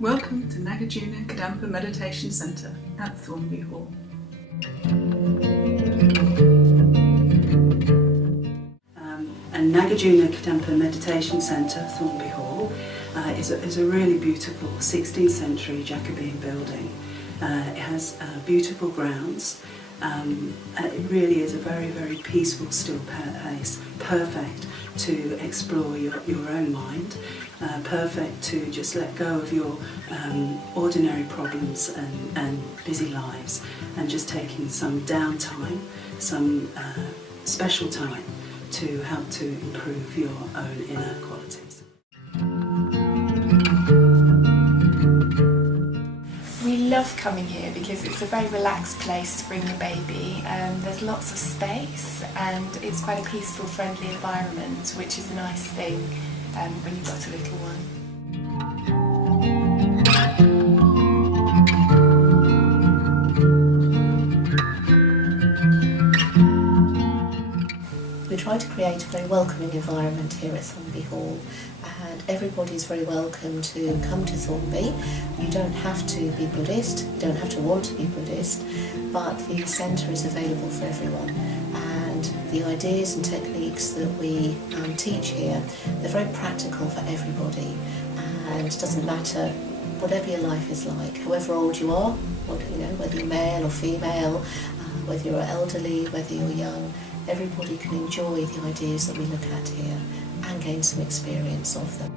Welcome to Nagarjuna Kadampa Meditation Centre at Thornby Hall. And Nagarjuna Kadampa Meditation Centre, Thornby Hall, is a really beautiful 16th century Jacobean building. It has beautiful grounds. It really is a very, very peaceful, still place, perfect to explore your own mind, perfect to just let go of your ordinary problems and busy lives, and just taking some downtime, some special time to help to improve your own inner qualities. We love coming here because it's a very relaxed place to bring your baby. There's lots of space and it's quite a peaceful, friendly environment, which is a nice thing when you've got a little one. We try to create a very welcoming environment here at Thornby Hall, and everybody's very welcome to come to Thornby. You don't have to be Buddhist, you don't have to want to be Buddhist, but the centre is available for everyone. And the ideas and techniques that we teach here, they're very practical for everybody, and it doesn't matter whatever your life is like, however old you are, whether you're male or female, whether you're elderly, whether you're young. Everybody can enjoy the ideas that we look at here and gain some experience of them.